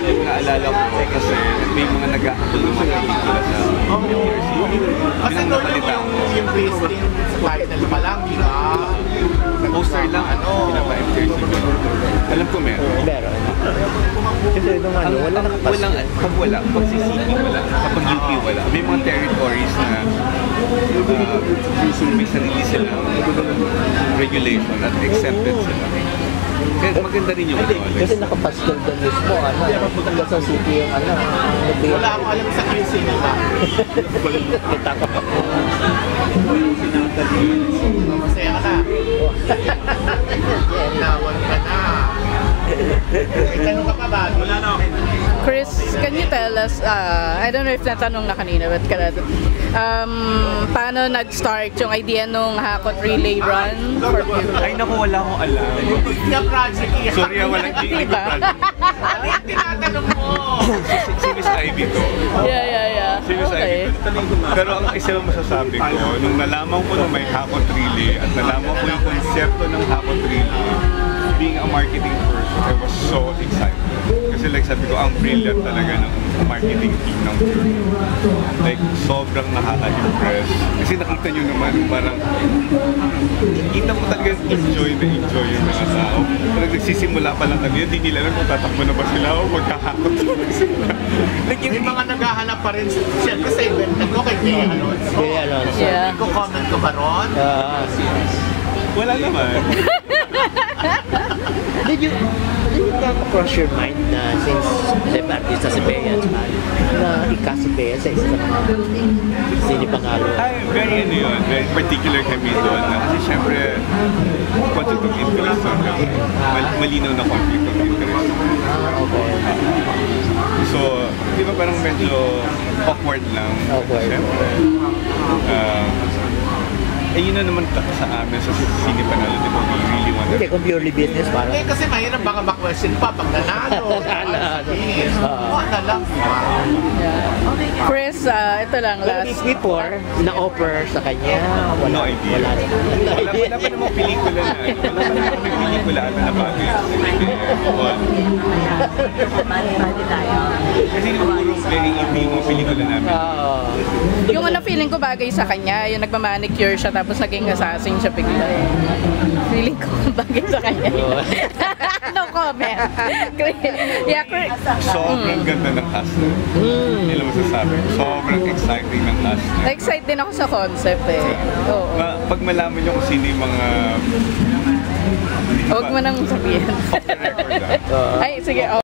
naalala ko kasi may mga nag-aakol ng mga pelikula sa MTRCB. Kasi noon yung base din sa title pa lang, di ba? Poster lang, pinapa MTRCB. Alam ko meron. Meron. Kasi nung wala nakapaskil. Pag si CP wala, kapag UP wala, may mga territories na may sarili silang regulation at exempted sila. Kaya maganda rin yung Kasi nakapaskil doon mismo, hanggang sa city yung Wala akong alam sa QC nila. Kita ko. Masaya ka na. Nawag ka na. Tanong ka pa ba? Wala na. Chris, can you tell us, I don't know if natanong na kanina, but paano nag-start yung idea nung Hakot Relay Run for you? Ay naku, wala akong alam. Yung project yan. Sorry, walang hindi ko project. Ano yung tinatanong mo? Si Miss Ivy to. Yeah. Si Miss Okay. Ivy. Pero ang isa lang masasabi ko, nung nalaman ko na may Hakot Relay at nalaman ko yung konsepto ng Hakot Relay, being a marketing person, I was so excited. Kasi like sabi ko, ang brilliant talaga ng marketing team ng Pure. Like, sobrang nakaka-impress. Kasi nakita nyo naman, parang kita mo talaga enjoy yung mga tao. Parang nagsisimula pa lang kami, hindi nila alam kung tatakbo na ba sila o magkahakot na sila. Like, May mga naghahanap pa rin. Siyempre sa event na to kay Kay Alonso. Kay Alonso. Yeah. May comment ko ba ron? wala naman. Did you cross your mind na since artista si Bea na i-cast si Bea sa isa ng sini pangalo? Ay, very very particular kami doon. Kasi syempre, conflict of interest doon. Malinaw na conflict of interest. Okay. So, di ba parang medyo awkward lang. Awkward. Syempre. Yun na naman sa amin sa Sine Panalo, di ba? We really want Hindi, kung purely business parang. Eh, kasi mahirap baka ma-question pa pag nanalo. Ano lang. Chris, ito lang, last. Before, na-offer sa kanya, No idea. Wala pa namang pelikula na. Wala pa namang pelikula na nabago yun. Kasi puro very indie mga pelikula namin. Yung feeling ko bagay sa kanya, yung nagmamanicure siya tapos naging assassin siya bigla eh. Feeling ko bagay sa kanya. No comment. Yeah, Sobrang ganda ng cast na. Hindi lang masasabi. Sobrang exciting ng cast na. excited din ako sa concept eh. Oo. Pag malaman nyo kung sino yung mga... Huwag mo nang sabihin. Off the record, Ay, sige.